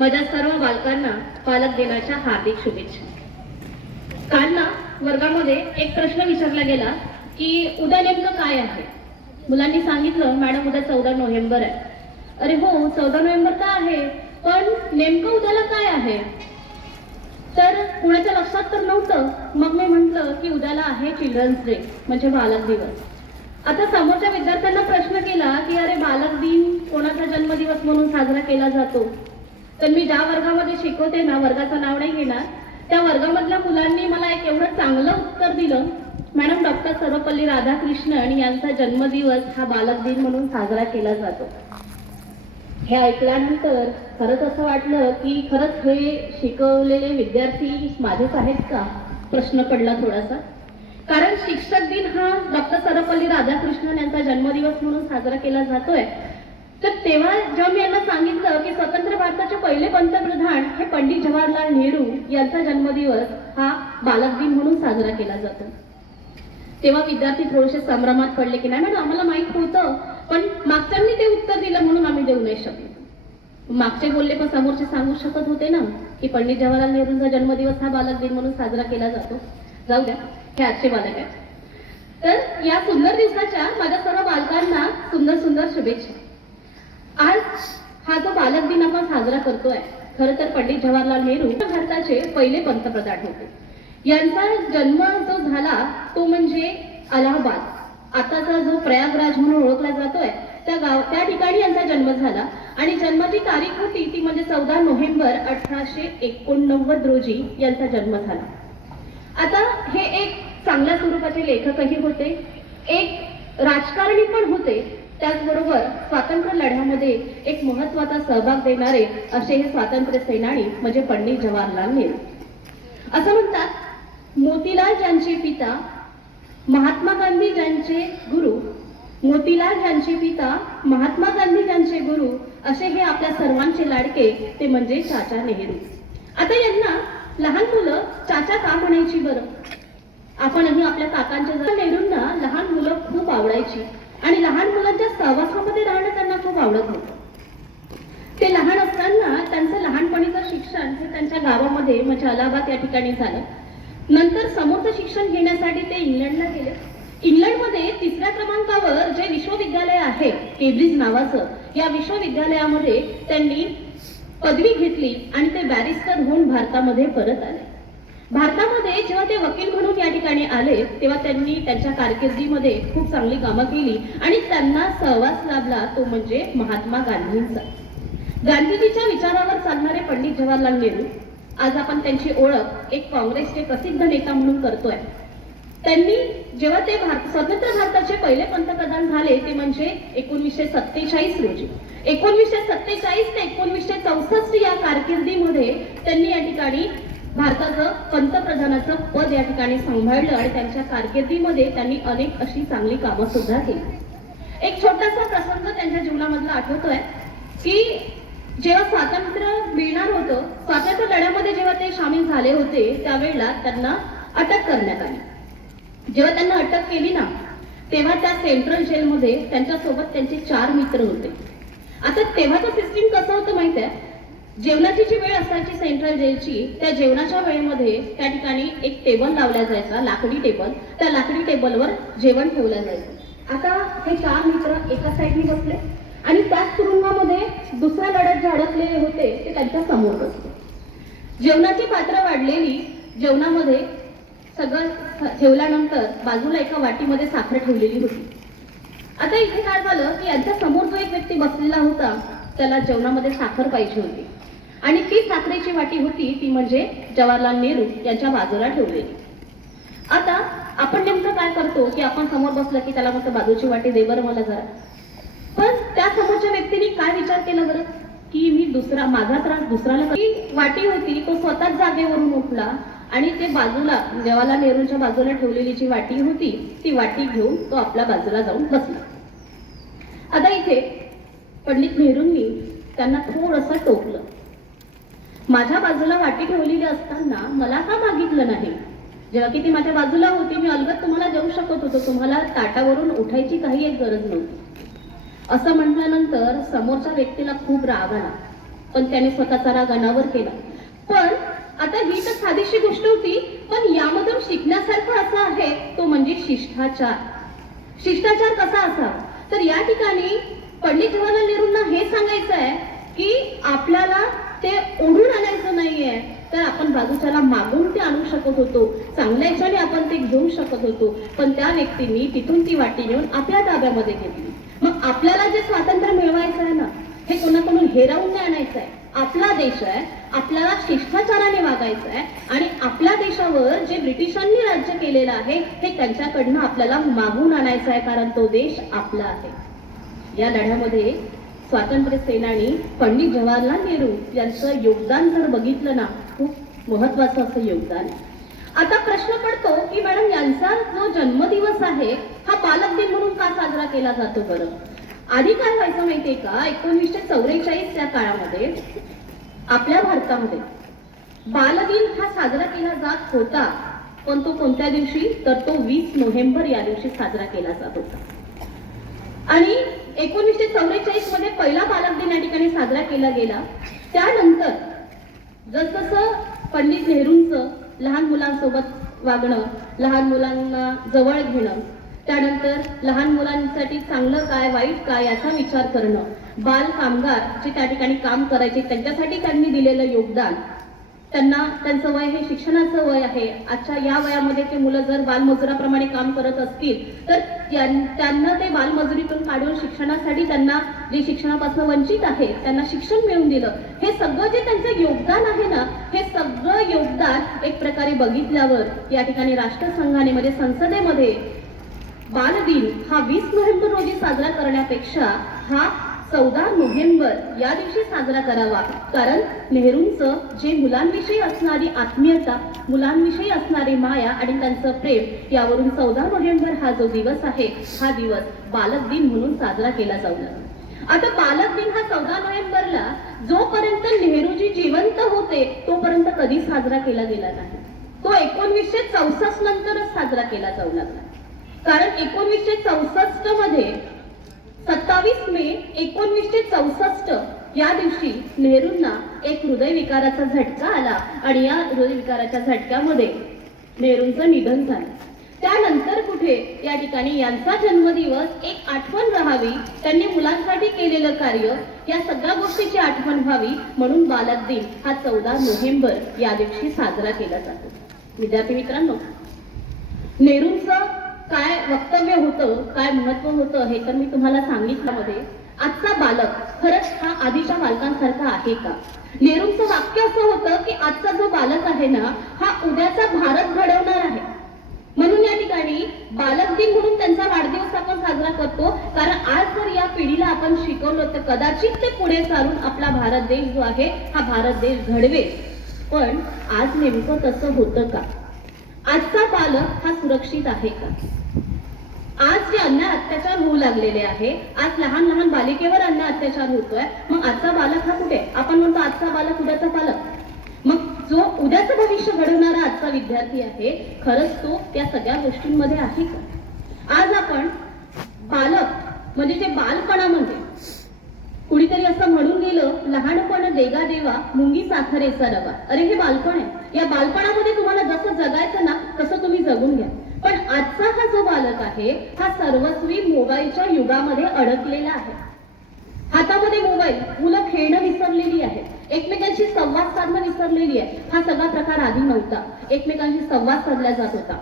माझ्या सर्व बालकांना पालक दिनाच्या हार्दिक शुभेच्छा. काल ना वर्गामध्ये एक प्रश्न विचारला गेला की उद्या नेमकं काय आहे? मुलांनी सांगितलं मॅडम उद्या चौदा नोव्हेंबर आहे. अरे हो चौदा नोव्हेंबर का आहे पण नेमकं उद्याला काय आहे? तर कुणाच्या लक्षात तर नव्हतं. मग मी म्हटलं की उद्याला आहे चिल्ड्रन्स डे म्हणजे बालक दिवस. आता समोरच्या विद्यार्थ्यांना प्रश्न केला की अरे बालक दिन कोणाचा जन्मदिवस म्हणून साजरा केला जातो? तर मी ज्या वर्गामध्ये शिकवते ना वर्गाचं नाव नाही घेणार त्या वर्गामधल्या मुलांनी मला एक एवढं चांगलं उत्तर दिलं. मॅडम डॉक्टर सर्वपल्ली राधाकृष्णन यांचा जन्मदिवस हा बालक दिन म्हणून साजरा केला जातो. हे ऐकल्यानंतर खरंच असं वाटलं की खरंच हे शिकवलेले विद्यार्थी माझेच आहेत का? प्रश्न पडला थोडासा. कारण शिक्षक दिन हा डॉक्टर सर्वपल्ली राधाकृष्णन यांचा जन्मदिवस म्हणून साजरा केला जातोय. तर तेव्हा जेव्हा मी यांना सांगितलं की स्वतंत्र भारताचे पहिले पंतप्रधान हे पंडित जवाहरलाल नेहरू यांचा जन्मदिवस हा बालक दिन म्हणून साजरा केला जातो. तेव्हा विद्यार्थी थोडेसे संभ्रमात पडले की नाही मॅडम आम्हाला माहीत होतं पण मागच्यांनी ते उत्तर दिलं म्हणून आम्ही देऊ नाही शकलो. मागचे बोलले पण समोरचे सांगू शकत होते ना की पंडित जवाहरलाल नेहरूंचा जन्मदिवस हा बालक दिन म्हणून साजरा केला जातो. जाऊ द्या हे आजचे बालक आहेत. तर या सुंदर दिवसाच्या माझ्या सर्व बालकांना सुंदर सुंदर शुभेच्छा. आज हा जो बालक दिन आपण साजरा करतोय खरं तर पंडित जवाहरलाल नेहरू भारताचे पहिले पंतप्रधान होते. यांचा जन्म जो झाला तो म्हणजे अलाहाबाद. आताचा जो प्रयागराज म्हणून ओळखला जातोय त्या गाव त्या ठिकाणी यांचा जन्म झाला. आणि जन्माची तारीख होती ती म्हणजे चौदा नोव्हेंबर अठराशे एकोणनव्वद रोजी यांचा जन्म झाला. आता हे एक चांगल्या स्वरूपाचे लेखकही होते. एक राजकारणी पण होते. त्याचबरोबर स्वातंत्र्य लढ्यामध्ये एक महत्त्वाचा सहभाग देणारे असे हे स्वातंत्र्य सेनानी म्हणजे पंडित जवाहरलाल नेहरू. असं म्हणतात मोतीलाल ज्यांचे पिता महात्मा गांधी ज्यांचे गुरु मोतीलाल ज्यांचे पिता महात्मा गांधी ज्यांचे गुरु असे हे आपल्या सर्वांचे लाडके ते म्हणजे चाचा नेहरू. आता यांना लहान मुलं चाचा का म्हणायची बरं? आपणही आपल्या काकांच्या नेहरूंना लहान मुलं खूप आवडायची. आणि लहान मुलांच्या सहवासामध्ये राहणं त्यांना खूप आवडत होतं. ते लहान असताना त्यांचं लहानपणीचं शिक्षण हे त्यांच्या गावामध्ये म्हणजे अलाहाबाद या ठिकाणी झालं. नंतर समोरचं शिक्षण घेण्यासाठी ते इंग्लंडला गेले. इंग्लंडमध्ये तिसऱ्या क्रमांकावर जे विश्वविद्यालय आहे केब्रिज नावाचं या विश्वविद्यालयामध्ये त्यांनी पदवी घेतली आणि ते बॅरिस्टर होऊन भारतामध्ये परत आले. भारतामध्ये जेव्हा ते वकील म्हणून या ठिकाणी आले तेव्हा त्यांनी त्यांच्या कारकिर्दीमध्ये खूप चांगली कामं केली आणि त्यांना सहवास लाभला तो म्हणजे महात्मा गांधींचा. गांधीजीच्या विचारावर चालणारे पंडित जवाहरलाल नेहरू आज आपण त्यांची ओळख एक काँग्रेसचे प्रसिद्ध नेता म्हणून करतोय. त्यांनी जेव्हा ते भारत स्वतंत्र भारताचे पहिले पंतप्रधान झाले ते म्हणजे एकोणीसशे सत्तेचाळीस रोजी. एकोणीसशे सत्तेचाळीस ते एकोणीसशे चौसष्ट या कारकिर्दीमध्ये त्यांनी या ठिकाणी भारताचं पंतप्रधानाचं पद या ठिकाणी सांभाळलं आणि त्यांच्या कारकिर्दीमध्ये त्यांनी अनेक अशी चांगली कामं सुद्धा केली. एक छोटासा प्रसंग त्यांच्या जीवनामधला आठवतोय की जेव्हा स्वातंत्र्य मिळणार होतं स्वातंत्र्य लढ्यामध्ये जेव्हा ते सामील झाले होते त्यावेळेला त्यांना अटक करण्यात आली. जेव्हा त्यांना अटक केली ना तेव्हा त्या सेंट्रल जेलमध्ये त्यांच्यासोबत त्यांचे चार मित्र होते. आता तेव्हाचं सिस्टीम कसं होतं माहिती आहे जेवणाची जी वेळ असायची सेंट्रल जेलची त्या जेवणाच्या वेळेमध्ये त्या ठिकाणी एक टेबल लावला जायचा लाकडी टेबल त्या लाकडी टेबलवर जेवण ठेवलं जायचं. आता हे चार मित्र एका साईडनी बसले आणि त्याच तुरुंगामध्ये दुसऱ्या लढ्यात जे अडकलेले होते ते त्यांच्यासमोर बसले. जेवणाची पात्र वाढलेली जेवणामध्ये सगळं ठेवल्यानंतर बाजूला एका वाटीमध्ये साखर ठेवलेली होती. आता इथे काय झालं की यांच्या समोर जो एक व्यक्ती बसलेला होता त्याला जेवणामध्ये साखर पाहिजे होती. आणि ती साखरेची वाटी होती ती म्हणजे जवाहरलाल नेहरू यांच्या बाजूला ठेवलेली. आता आपण नेमकं काय करतो की आपण समोर बसलं की त्याला म्हणतो बाजूची वाटी दे बरं मला जरा. पण त्या समोरच्या व्यक्तीने काय विचार केला बरं? की मी दुसरा माझा त्रास दुसऱ्याला ती वाटी होती तो स्वतःच जागेवरून उठला आणि ते बाजूला जवाहरलाल नेहरूंच्या बाजूला ठेवलेली जी वाटी होती ती वाटी घेऊन तो आपल्या बाजूला जाऊन बसला. आता इथे पंडित नेहरूंनी त्यांना थोडंसं टोकलं. माझ्या बाजूला वाटी ठेवलेली असताना मला का मागितलं नाही? जेव्हा की ती माझ्या बाजूला होती मी अलगत तुम्हाला देऊ शकत होतो. तुम्हाला ताटावरून उठायची काही एक गरज नव्हती. असं म्हटल्यानंतर समोरच्या व्यक्तीला खूप राग आला. पण त्याने स्वतःचा राग अनावर केला. पण आता ही तर साधीशी गोष्ट होती पण यामधून शिकण्यासारखं असं आहे तो म्हणजे शिष्टाचार. शिष्टाचार कसा असा तर या ठिकाणी पंडित जवाहरलाल नेहरूंना हे सांगायचं आहे की आपल्याला ते ओढून आणायचं नाहीये. तर आपण बाजूच्याला मागून ते आणू शकत होतो. चांगल्या याच्याने आपण ते घेऊ शकत होतो. पण त्या व्यक्तींनी तिथून ती वाटी घेऊन आपल्या ताब्यामध्ये घेतली. मग आपल्याला जे स्वातंत्र्य मिळवायचं आहे ना हे कोणाकडून हेरावून नाही आणायचं आहे. आपला देश आहे आपल्याला शिष्टाचाराने वागायचं आहे आणि आपल्या देशावर जे ब्रिटिशांनी राज्य केलेलं आहे हे त्यांच्याकडनं आपल्याला मागून आणायचं आहे कारण तो देश आपला आहे. या लढ्यामध्ये स्वातंत्र्य सेनानी पंडित जवाहरलाल नेहरू यांचं योगदान जर बघितलं ना खूप महत्वाचं असं योगदान. आता प्रश्न पडतो की मॅडम यांचा जो जन्मदिवस आहे हा बालक दिन म्हणून का साजरा केला जातो बरं? आधी काय व्हायचं माहितीये का? एकोणीसशे चौवेचाळीस या काळामध्ये आपल्या भारतामध्ये बालदिन हा साजरा केला जात होता पण तो कोणत्या दिवशी? तर तो वीस नोव्हेंबर या दिवशी साजरा केला जात होता. आणि एकोणीसशे चौवेचाळीसमध्ये पहिला बालक दिन या ठिकाणी साजरा केला गेला. त्यानंतर जसजसं पंडित नेहरूंचं लहान मुलांसोबत वागणं लहान मुलांना जवळ घेणं त्यानंतर लहान मुलांसाठी चांगलं काय वाईट काय याचा विचार करणं बाल कामगार जे त्या ठिकाणी काम करायचे त्यांच्यासाठी त्यांनी दिलेलं योगदान त्यांना त्यांचं वय हे शिक्षणाचं वय आहे. आजच्या या वयामध्ये ते मुलं जर बालमजुराप्रमाणे काम करत असतील तर त्यां- त्यांना ते बालमजुरीतून काढून शिक्षणासाठी त्यांना जे शिक्षणापासून वंचित आहे त्यांना शिक्षण मिळवून दिलं. हे सगळं जे त्यांचं योगदान आहे ना हे सगळं योगदान एक प्रकारे बघितल्यावर या ठिकाणी राष्ट्रसंघाने म्हणजे संसदेमध्ये बालदिन हा वीस नोव्हेंबर रोजी साजरा करण्यापेक्षा हा चौदा नोव्हेंबर या दिवशी साजरा करावा. कारण नेहरूंचं जे मुलांविषयी असणारी आत्मीयता मुलांविषयी असणारी माया आणि त्यांचं प्रेम यावरून चौदा नोव्हेंबर हा जो दिवस आहे हा दिवस बालक दिन म्हणून साजरा केला जाऊ लागला. आता बालक दिन हा चौदा नोव्हेंबरला जोपर्यंत नेहरूजी जिवंत होते तोपर्यंत कधी साजरा केला गेला नाही. तो एकोणवीसशे चौसष्ट नंतरच साजरा केला जाऊ लागला. कारण एकोणवीसशे चौसष्टमध्ये सत्तावीस मे एकोणवीसशे चौसष्ट या दिवशी नेहरूंना एक हृदयविकाराचा झटका आला आणि या हृदयविकाराच्या झटक्यामध्ये नेहरूंचं निधन झालं. त्यानंतर कुठे या ठिकाणी यांचा जन्मदिवस एक आठवण राहावी त्यांनी मुलांसाठी केलेलं कार्य या सगळ्या गोष्टीची आठवण व्हावी म्हणून बालक दिन हा चौदा नोव्हेंबर या दिवशी साजरा केला जातो. विद्यार्थी मित्रांनो नेहरूंचं काय वक्तव्य होतं काय महत्त्व होतं हे तर मी तुम्हाला सांगितलं मध्ये. आजचा बालक खरंच हा आधीच्या बालकांसारखा आहे का? नेहरूंचं वाक्य असं होतं की आजचा जो बालक आहे ना हा उद्याचा भारत घडवणार आहे. म्हणून या ठिकाणी बालक दिन म्हणून त्यांचा वाढदिवस आपण साजरा करतो. कारण आज जर या पिढीला आपण शिकवलं तर कदाचित ते पुढे चालून आपला भारत देश जो आहे हा भारत देश घडवेल. पण आज नेमकं तसं होतं का? आजचा बालक हा सुरक्षित आहे का? आज जे अन्य अत्याचार होऊ लागलेले आहे आज लहान लहान बालिकेवर अन्न अत्याचार होतोय मग आजचा बालक हा कुठे? आपण म्हणतो आजचा बालक उद्याचा पालक. मग जो उद्याचं भविष्य घडवणारा आजचा विद्यार्थी आहे खरंच तो त्या सगळ्या गोष्टींमध्ये आहे का? आज आपण बालक म्हणजे जे बालपणामध्ये म्हणजे, कुणीतरी असं म्हणून गेलं लहानपण देगा देवा मुंगी साखरेचा रवा. अरे हे बालपण आहे. या बालपणामध्ये तुम्हाला जसं जगायचं ना तसं तुम्ही जगून घ्या. पण आजचा हा जो बालक आहे हा सर्वस्वी मोबाईलच्या युगामध्ये अडकलेला आहे. हातामध्ये मोबाईल मुलं खेळणं विसरलेली आहेत. एकमेकांशी संवाद साधणं विसरलेली आहे हा सगळा प्रकार आधी नव्हता. एकमेकांशी संवाद साधला जात होता.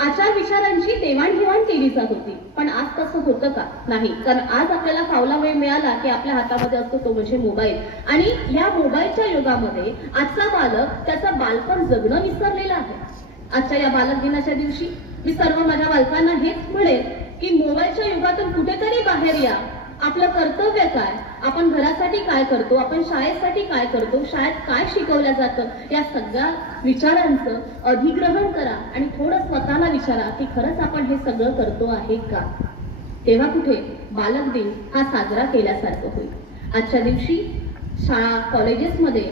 आचार विचारांची देवाणघेवाण केली जात होती. पण आज तसं होतं का? नाही. कारण आज आपल्याला फावला वेळ मिळाला की आपल्या हातामध्ये असतो तो म्हणजे मोबाईल. आणि या मोबाईलच्या युगामध्ये आजचा बालक त्याचं बालपण जगणं विसरलेलं आहे. आजच्या या बालक दिनाच्या दिवशी मी सर्व माझ्या बालकांना हेच म्हणेल की मोबाईलच्या युगातून कुठेतरी बाहेर या. आपलं कर्तव्य काय? आपण घरासाठी काय करतो? आपण शाळेसाठी काय करतो? शाळेत काय शिकवलं जातं? या सगळ्या विचारांचं अधिग्रहण करा आणि थोडं स्वतःला विचारा की खरंच आपण हे सगळं करतो आहे का? तेव्हा कुठे? बालक दिन हा साजरा केल्यासारखं होईल. आजच्या दिवशी शाळा कॉलेजेसमध्ये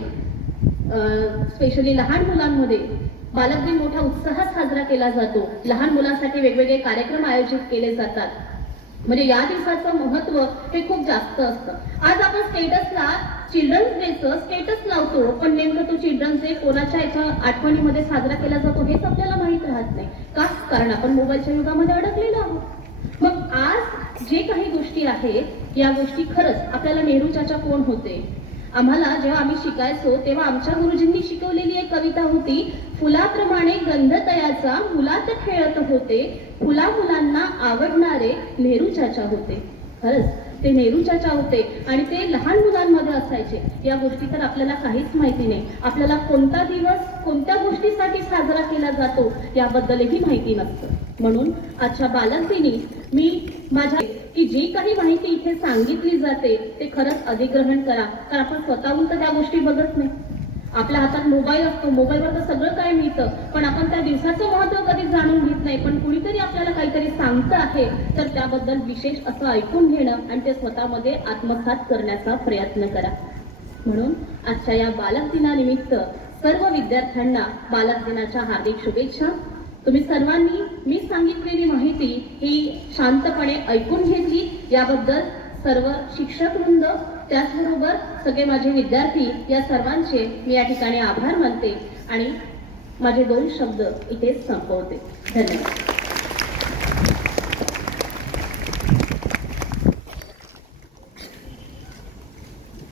स्पेशली लहान मुलांमध्ये बालक दिन मोठ्या उत्साहात साजरा केला जातो. लहान मुलांसाठी वेगवेगळे कार्यक्रम आयोजित केले जातात. म्हणजे या दिवसाचं महत्त्व हे खूप जास्त असतं. आज आपण स्टेटसला चिल्ड्रन्स डेचं स्टेटस लावतो पण नेमकं तो चिल्ड्रन्स डे कोणाच्या याच्या आठवणीमध्ये साजरा केला जातो हेच आपल्याला माहीत राहत नाही. का? कारण आपण मोबाईलच्या युगामध्ये अडकलेलो आहोत. मग आज जे काही गोष्टी आहेत या गोष्टी खरंच आपल्याला नेहरू चाचा कोण होते? आम्हाला जेव्हा आम्ही शिकायचो तेव्हा आमच्या गुरुजींनी शिकवलेली एक कविता होती फुलाप्रमाणे गंध तयाचा मुलात खेळत होते. फुला मुलांना आवडणारे नेहरू चाचा होते. खरंच ते नेहरू चाचा होते आणि ते लहान मुलांमध्ये असायचे. या गोष्टी तर आपल्याला काहीच माहिती नाही. आपल्याला कोणता दिवस कोणत्या गोष्टीसाठी साजरा केला जातो याबद्दलही माहिती नसतं. म्हणून आजच्या बालक दिनी मी माझ्या की जी काही माहिती इथे सांगितली जाते ते खरंच अधिग्रहण करा. कारण आपण स्वतःहून तर त्या गोष्टी बघत नाही? आपल्या हातात मोबाईल असतो. मोबाईलवर तर सगळं काय मिळतं. पण आपण त्या दिवसाचं महत्त्व कधी जाणून घेत नाही. पण कुणीतरी आपल्याला काहीतरी सांगतं आहे. तर त्याबद्दल विशेष असं ऐकून घेणं आणि ते स्वतःमध्ये आत्मसात करण्याचा प्रयत्न करा. म्हणून आजच्या या बालक दिनानिमित्त सर्व विद्यार्थ्यांना बालक दिनाच्या हार्दिक शुभेच्छा. तुम्ही सर्वांनी मी सांगितलेली कृती ही शांतपणे ऐकून घेतली याबद्दल सर्व शिक्षक वृंद त्याचबरोबर सगळे माझे विद्यार्थी या सर्वांचे मी या ठिकाणी आभार मानते आणि माझे दोन शब्द इथेच संपवते. धन्यवाद.